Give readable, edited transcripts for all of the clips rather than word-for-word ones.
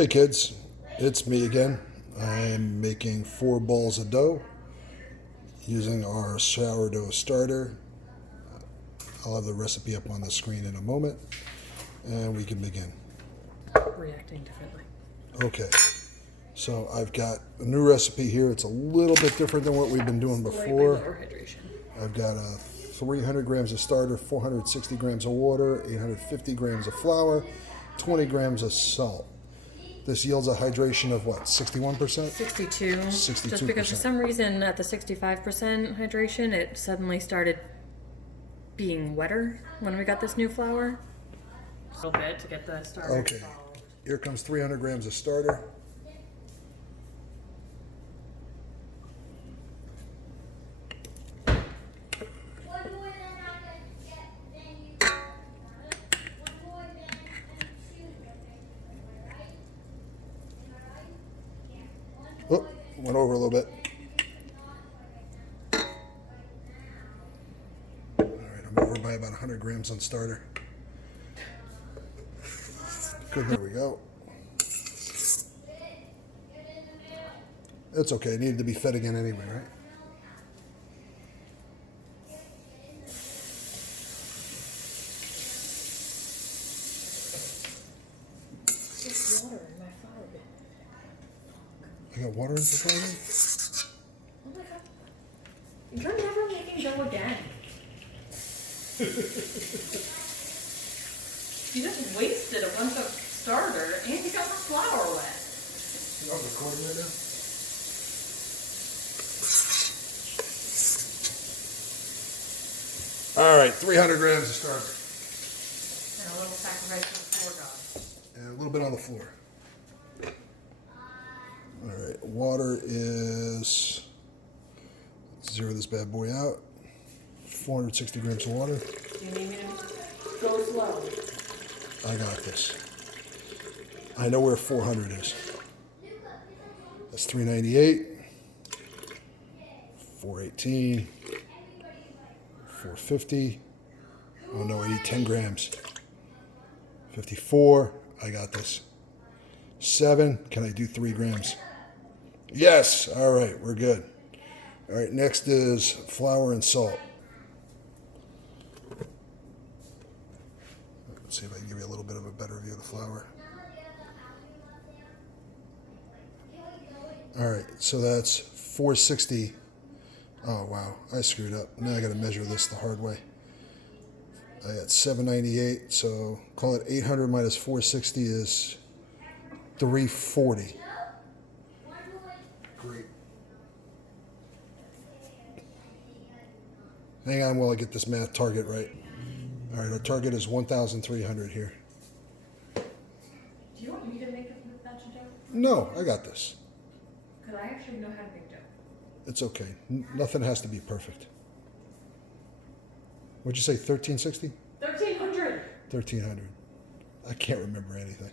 Hey kids, it's me again. I'm making 4 balls of dough using our sourdough starter. I'll have the recipe up on the screen in a moment and we can begin. Reacting differently. Okay, so I've got a new recipe here. It's a little bit different than what we've been doing before. Lower hydration. I've got 300 grams of starter, 460 grams of water, 850 grams of flour, 20 grams of salt. This yields a hydration of what, 61%? 62. 62%. Just because for some reason at the 65% hydration, it suddenly started being wetter when we got this new flour. A little bit to get the starter. Okay, here comes 300 grams of starter. Oh, went over a little bit. All right, I'm over by about 100 grams on starter. Good, there we go. It's okay, it needed to be fed again anyway, right? There's water in my flour bin. I got water in the flour? Oh my god. You're never making dough again. You just wasted a bunch of starter and you got the flour wet. You know, I'm recording right now? All right, 300 grams of starter. And a little sacrifice for the floor god. And a little bit on the floor. All right, water is, let's zero this bad boy out. 460 grams of water. Do you need me to go slow? I got this. I know where 400 is. That's 398, 418, 450. Oh no, I need 10 grams. 54, I got this. 7, can I do 3 grams? Yes, all right, we're good. All right, next is flour and salt. Let's see if I can give you a little bit of a better view of the flour. All right, so that's 460. Oh, wow, I screwed up. Now I got to measure this the hard way. I got 798, so call it 800 minus 460 is 340. Great. Hang on while I get this math target right. All right, our target is 1,300 here. Do you want me to make a batch of dough? No, I got this. Because I actually know how to make dough. It's okay. Nothing has to be perfect. What'd you say, 1360? 1,300! 1,300. I can't remember anything.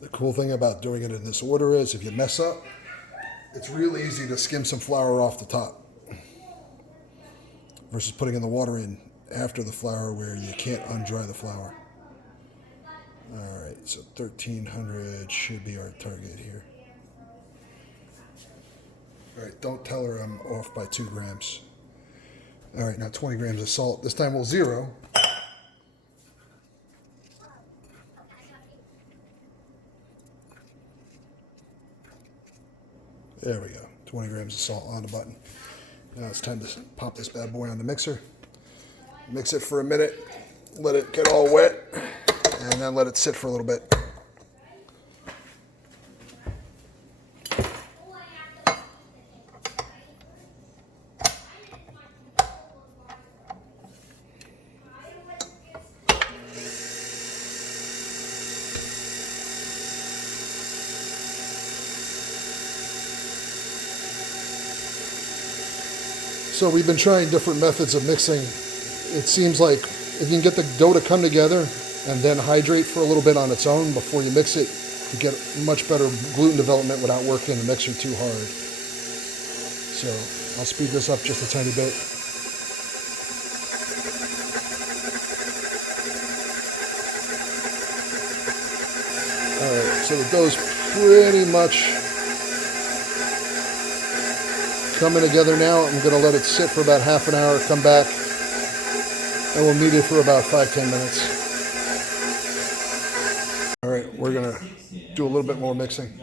The cool thing about doing it in this order is if you mess up, it's real easy to skim some flour off the top versus putting in the water in after the flour where you can't undry the flour. All right, so 1,300 should be our target here. All right, don't tell her I'm off by 2 grams. All right, now 20 grams of salt. This time we'll zero. There we go, 20 grams of salt on the button. Now it's time to pop this bad boy on the mixer. Mix it for a minute, let it get all wet, and then let it sit for a little bit. So we've been trying different methods of mixing. It seems like if you can get the dough to come together and then hydrate for a little bit on its own before you mix it, you get much better gluten development without working the mixer too hard. So I'll speed this up just a tiny bit. Alright, so the dough's pretty much coming together now. I'm going to let it sit for about half an hour, come back, and we'll knead it for about 5-10 minutes. Alright, we're going to do a little bit more mixing.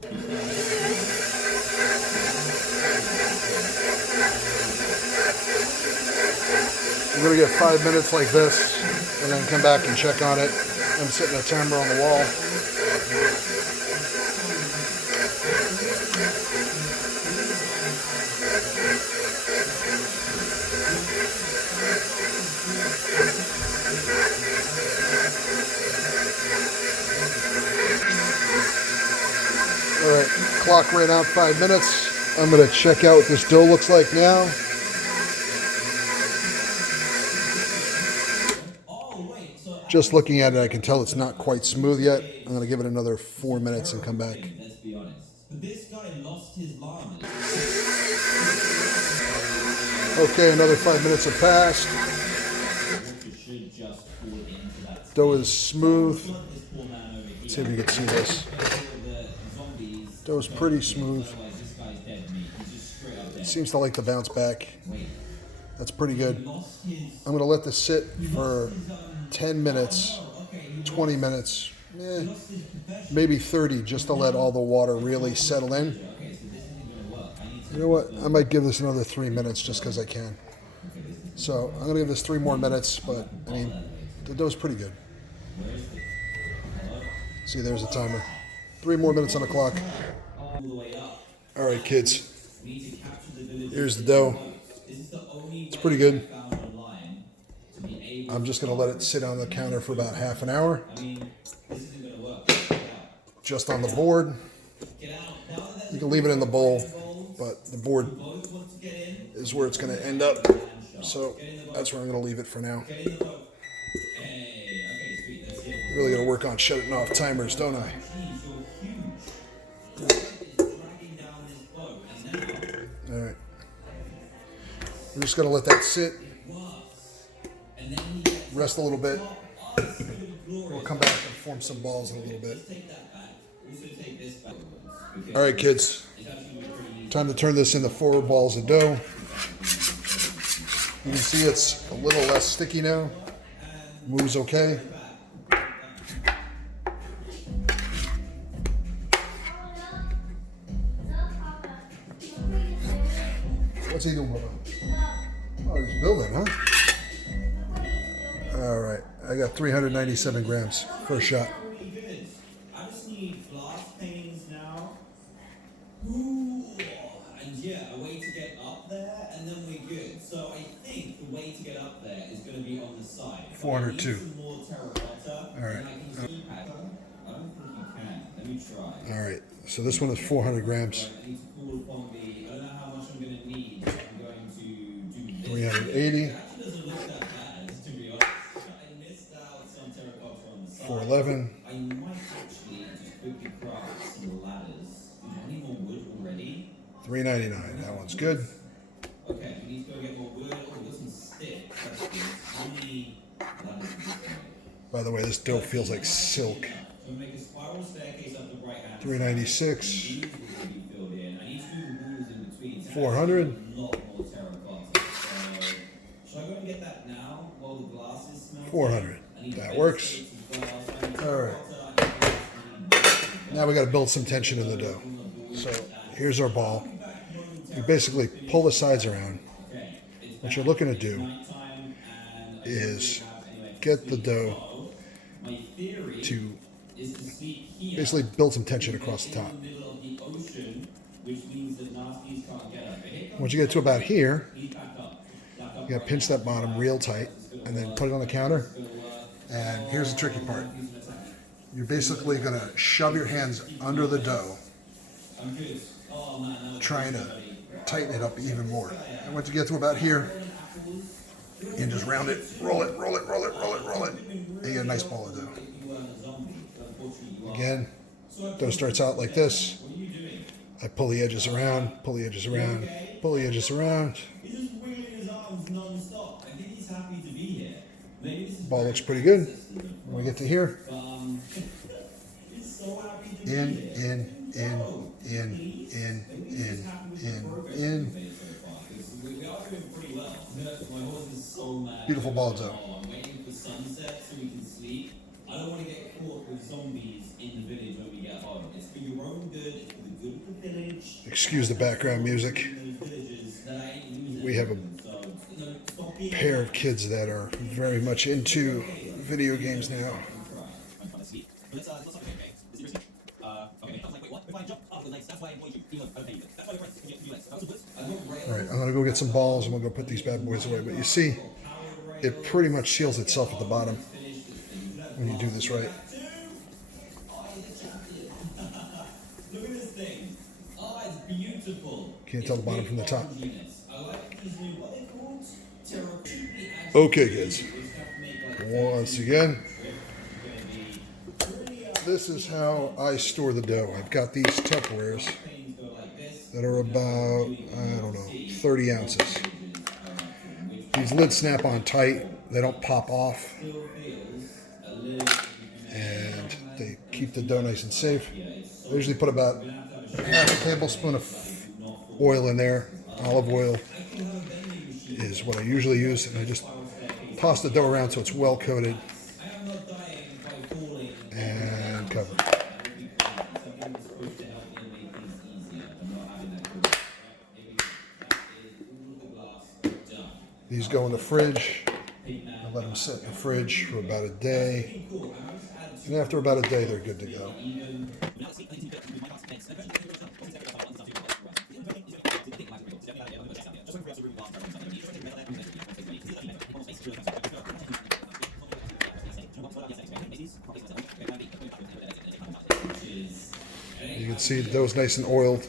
We're going to get 5 minutes like this, and then come back and check on it. I'm setting a timer on the wall. All right, clock ran out 5 minutes. I'm going to check out what this dough looks like now. Just looking at it, I can tell it's not quite smooth yet. I'm going to give it another 4 minutes and come back. Let's be honest. But this guy lost his llama. Okay, another 5 minutes have passed. Dough is smooth. Let's see if you can see this. Dough is pretty smooth. It seems to like to bounce back. That's pretty good. I'm going to let this sit for 10 minutes, 20 minutes, maybe 30, just to let all the water really settle in. You know what? I might give this another 3 minutes just because I can. So I'm going to give this 3 more minutes, but I mean, the dough's pretty good. See, there's a timer. 3 more minutes on the clock. All right, kids. Here's the dough. It's pretty good. I'm just going to let it sit on the counter for about half an hour. Just on the board. You can leave it in the bowl, but the board is where it's going to end up. So that's where I'm going to leave it for now. Really got to work on shutting off timers, don't I? All right. We're just going to let that sit. Rest a little bit. We'll come back and form some balls in a little bit. All right, kids. Time to turn this into 4 balls of dough. You can see it's a little less sticky now. Moves okay. What's he doing, Bubba? Oh, he's building, huh? All right, I got 397 grams. First shot. I just need glass paintings now. Ooh, and yeah, a way to get up there, and then we're good. So I think the way to get up there is going to be on the side. 402. Some more terracotta. All right. I don't think you can. Let me try. All right, so this one is 400 grams. I need to call upon the. I don't know how much I'm going to need. I'm going to do this. 380. It actually doesn't look that bad, to be honest. I missed out some terracotta on the side. 411. I might actually just quickly craft some ladders. Do you have any more wood already? 399. That one's good. Okay, we need to go get more wood. Oh, we've got some sticks. That's good. How many ladders do we make? By the way, this dough feels like silk. So we make a spiral staircase up the right hand. 396. These will be filled in. I need to do the walls in between. So 400. a lot more terracotta. So, should I go and get that now while the glass is smelting? 400. That works. All right. Now we got to build some tension in the dough. So here's our ball. You basically pull the sides around. What you're looking to do is get the dough to basically build some tension across the top. Once you get to about here, you got to pinch that bottom real tight and then put it on the counter. And here's the tricky part. You're basically going to shove your hands under the dough, trying to tighten it up even more. And once you get to about here, you can just round it, roll it, roll it, roll it, roll it, roll it, and you get a nice ball of dough. Again, dough starts out like this. I pull the edges around, pull the edges around, pull the edges around. He's just wiggling his arms non-stop. I think he's happy to be here. Maybe this is Ball looks pretty good. When we get to here, he's so happy to be in, here. in. We are doing pretty well. My horse is so mad. Beautiful ball dough. I'm waiting for sunset so we can sleep. I don't want to get caught with zombies in the village when we get home. It's for your own good, it's for the good of the village. Excuse the background music. We have a pair of kids that are very much into video games now. Alright, I'm gonna go get some balls and we'll go put these bad boys away. But you see, it pretty much seals itself at the bottom when you do this right. Look at this thing. Oh, it's beautiful. Can't tell the bottom from the top. I like these new, what are they called? Okay, kids. Once again, this is how I store the dough. I've got these Tupperwares that are about, I don't know, 30 ounces. These lids snap on tight. They don't pop off. And they keep the dough nice and safe. I usually put about half a tablespoon of oil in there. Olive oil is what I usually use. And I just toss the dough around so it's well coated and covered. These go in the fridge. I let them sit in the fridge for about a day. And after about a day, they're good to go. You can see the dough's nice and oiled.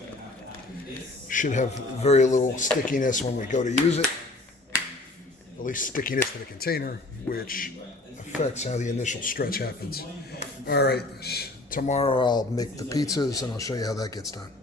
Should have very little stickiness when we go to use it. At least stickiness for the container, which affects how the initial stretch happens. All right, tomorrow I'll make the pizzas and I'll show you how that gets done.